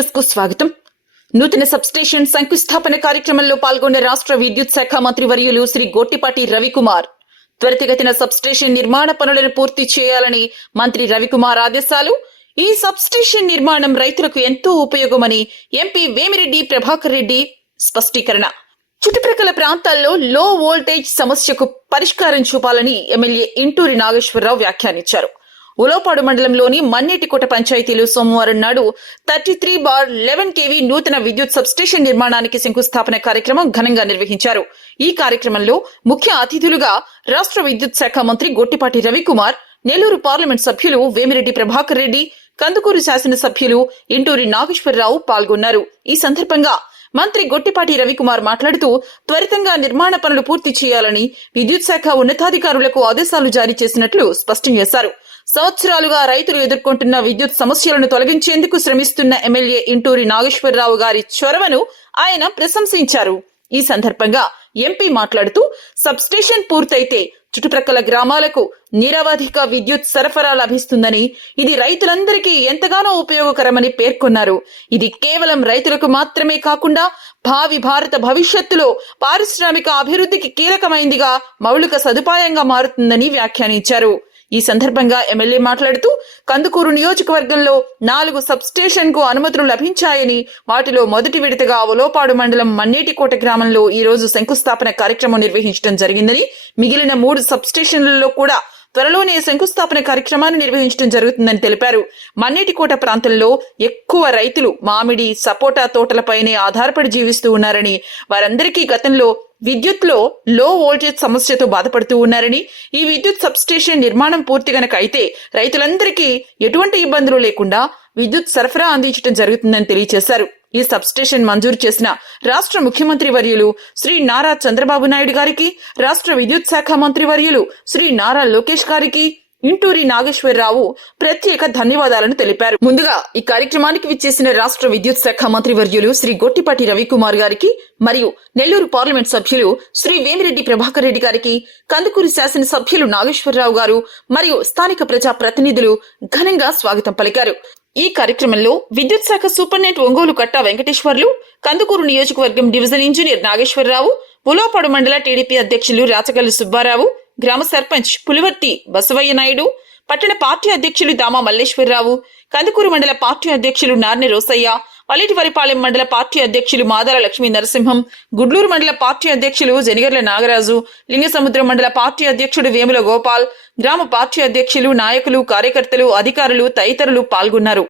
News కు స్వాగతం. నూతన సబ్స్టేషన్ శంకుస్థాపన కార్యక్రమంలో పాల్గొన్న రాష్ట్ర విద్యుత్ శాఖ మంత్రి వర్యులు శ్రీ గొట్టిపాటి రవికుమార్ త్వరితగతిన సబ్స్టేషన్ నిర్మాణ పనులను పూర్తి చేయాలని మంత్రి రవికుమార్ ఆదేశాలు. ఈ సబ్స్టేషన్ నిర్మాణం రైతులకు ఎంతో ఉపయోగమని ఎంపీ వేమిరెడ్డి ప్రభాకర్ రెడ్డి స్పష్టీకరణ. చుట్టుప్రక్కల ప్రాంతాల్లో లో వోల్టేజ్ సమస్యకు పరిష్కారం చూపాలని ఎమ్మెల్యే ఇంటూరి నాగేశ్వరరావు వ్యాఖ్యానించారు. ఉలవపాడు మండలంలోని మన్నేటికోట పంచాయతీలో సోమవారం నాడు 33/11 kV నూతన విద్యుత్ సబ్స్టేషన్ నిర్మాణానికి శంకుస్థాపన కార్యక్రమం ఘనంగా నిర్వహించారు. ఈ కార్యక్రమంలో ముఖ్య అతిథులుగా రాష్ట్ర విద్యుత్ శాఖ మంత్రి గొట్టిపాటి రవికుమార్, నెల్లూరు పార్లమెంట్ సభ్యులు వేమిరెడ్డి ప్రభాకర్ రెడ్డి, కందుకూరు శాసనసభ్యులు ఇంటూరి నాగేశ్వరరావు పాల్గొన్నారు. ఈ సందర్భంగా మంత్రి గొట్టిపాటి రవికుమార్ మాట్లాడుతూ త్వరితంగా నిర్మాణ పనులు పూర్తి చేయాలని విద్యుత్ శాఖ ఉన్నతాధికారులకు ఆదేశాలు జారీ చేసినట్లు స్పష్టం చేశారు. సంవత్సరాలుగా రైతులు ఎదుర్కొంటున్న విద్యుత్ సమస్యలను తొలగించేందుకు శ్రమిస్తున్న ఎమ్మెల్యే ఇంటూరి నాగేశ్వరరావు గారి చొరవను ఆయన ప్రశంసించారు. ఈ సందర్భంగా ఎంపీ మాట్లాడుతూ సబ్స్టేషన్ పూర్తయితే చుట్టుప్రక్కల గ్రామాలకు నిరవధిక విద్యుత్ సరఫరా లభిస్తుందని, ఇది రైతులందరికీ ఎంతగానో ఉపయోగకరమని పేర్కొన్నారు. ఇది కేవలం రైతులకు మాత్రమే కాకుండా భావి భారత భవిష్యత్తులో పారిశ్రామిక అభివృద్ధికి కీలకమైందిగా మౌలిక సదుపాయంగా మారుతుందని వ్యాఖ్యానించారు. ఈ సందర్భంగా ఎమ్మెల్యే మాట్లాడుతూ కందుకూరు నియోజకవర్గంలో 4 సబ్స్టేషన్ కు అనుమతులు లభించాయని, వాటిలో మొదటి విడతగా ఉలవపాడు మండలం మన్నేటికోట గ్రామంలో ఈ రోజు శంకుస్థాపన కార్యక్రమం నిర్వహించడం జరిగిందని, మిగిలిన 3 సబ్స్టేషన్లలో కూడా త్వరలోనే శంకుస్థాపన కార్యక్రమాన్ని నిర్వహించడం జరుగుతుందని తెలిపారు. మన్నేటికోట ప్రాంతంలో ఎక్కువ రైతులు మామిడి, సపోటా తోటలపైనే ఆధారపడి జీవిస్తూ ఉన్నారని, వారందరికీ గతంలో విద్యుత్లో లో వోల్టేజ్ సమస్యతో బాధపడుతూ ఉన్నారని, ఈ విద్యుత్ సబ్స్టేషన్ నిర్మాణం పూర్తి గనక అయితే రైతులందరికీ ఎటువంటి ఇబ్బందులు లేకుండా విద్యుత్ సరఫరా అందించడం జరుగుతుందని తెలియజేశారు. ఈ సబ్స్టేషన్ మంజూరు చేసిన రాష్ట్ర ముఖ్యమంత్రి వర్యులు శ్రీ నారా చంద్రబాబు నాయుడు గారికి, రాష్ట్ర విద్యుత్ శాఖ మంత్రి వర్యులు శ్రీ నారా లోకేష్ గారికి, ఇంటూరి నాగేశ్వరరావు ప్రత్యేక ధన్యవాదాలను తెలిపారు. ముందుగా ఈ కార్యక్రమానికి విచ్చేసిన రాష్ట్ర విద్యుత్ శాఖ మంత్రి వర్యులు శ్రీ గొట్టిపాటి రవికుమార్ గారికి మరియు నెల్లూరు పార్లమెంట్ సభ్యులు శ్రీ వేమిరెడ్డి ప్రభాకర్ రెడ్డి గారికి, కందుకూరు శాసనసభ్యులు నాగేశ్వరరావు గారు మరియు స్థానిక ప్రజా ప్రతినిధులు ఘనంగా స్వాగతం పలికారు. ఈ కార్యక్రమంలో విద్యుత్ శాఖ సూపరింటెండెంట్ ఒంగోలు కట్టా వెంకటేశ్వర్లు, కందుకూరు నియోజకవర్గం డివిజన్ ఇంజనీర్ నాగేశ్వరరావు, ఉలవపాడు మండల టీడీపీ అధ్యక్షులు రాచగల్లు సుబ్బారావు, గ్రామ సర్పంచ్ పులివర్తి బసవయ్య నాయుడు, పట్టణ పార్టీ అధ్యక్షులు దామా మల్లేశ్వరరావు, కందుకూరు మండల పార్టీ అధ్యక్షులు నార్నె రోసయ్య, వలిటివరిపాలెం మండల పార్టీ అధ్యక్షులు మాదాల లక్ష్మీ నరసింహం, గుడ్లూరు మండల పార్టీ అధ్యక్షులు జనిగర్ల నాగరాజు, లింగసముద్రం మండల పార్టీ అధ్యక్షుడు వేముల గోపాల్, గ్రామ పార్టీ అధ్యక్షులు, నాయకులు, కార్యకర్తలు, అధికారులు తదితరులు పాల్గొన్నారు.